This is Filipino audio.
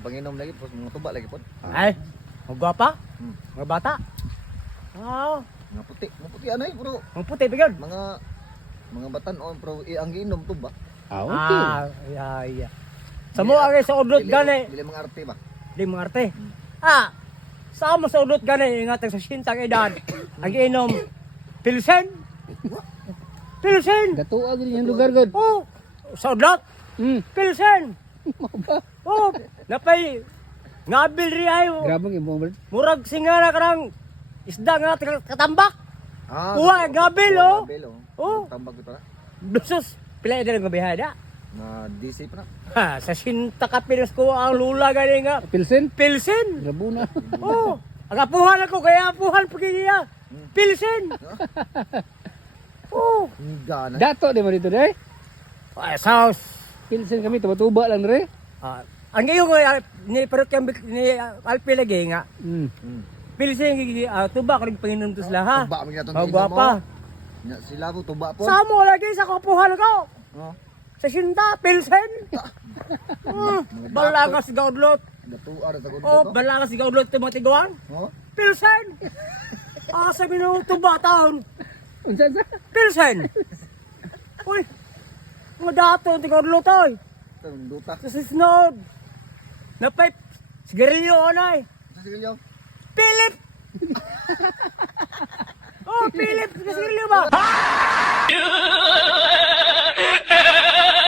Mga panginom lagi po, mga tuba lagi po. Ay, magwapa? Hmm. Mga bata? Oo. Mga puti ano eh, bro. Ang puti, bigyan. Mga batan-on pro ang giinom tuba. Okay. Yeah. Sa mo ang sa udot gani. Dili mga arte ba? Di mga arte. Sa mo sa udot gani, ingat sa sintang edad. Ang inom, Pilsen. Pilsen. Gatuwa gid yung lugar god. Oh, sa udot. Pilsen. Oh, napay ngabil ri ayo. Grabe yung mga bird. Murag singara karang isda nga katambak. Uwa, gabil, oh. Gabil Oh. Tambag ito na. Dusos, pila ito ng gabihada. Na DC pa na. Sa sinta ka pinas ko ang lula gani nga. Pilsen. Pilsen. Grabo na. Oh, ang apuhan ako kaya apuhan pagkiya. Pilsen. Oh, Gana. Dato di mo dito dai. ay sauce. Pilsen kami tuba lang re. Ang iyo ko ni perut kang ni Alpi lagi nga. Pilsen tuba ko ring panginom to sila ha. Tuba mi gatong Oh, gwapa. Nya sila po tuba po. Sa mo lagi sa kapuhan ko. Oh. Sa sinta Pilsen. Balagas gaudlot. Gatuar ta gud. Oh, balagas gaudlot tumatiguan. Oh. Pilsen. Sabi nung tuba taon. Unsa sa? Pilsen. Uy. Mga dato tigurlo toy. Duta. Sa sisnod. Napay sigarilyo onay. Sa sigarilyo. Philip. Oh, Philip, sigarilyo ba?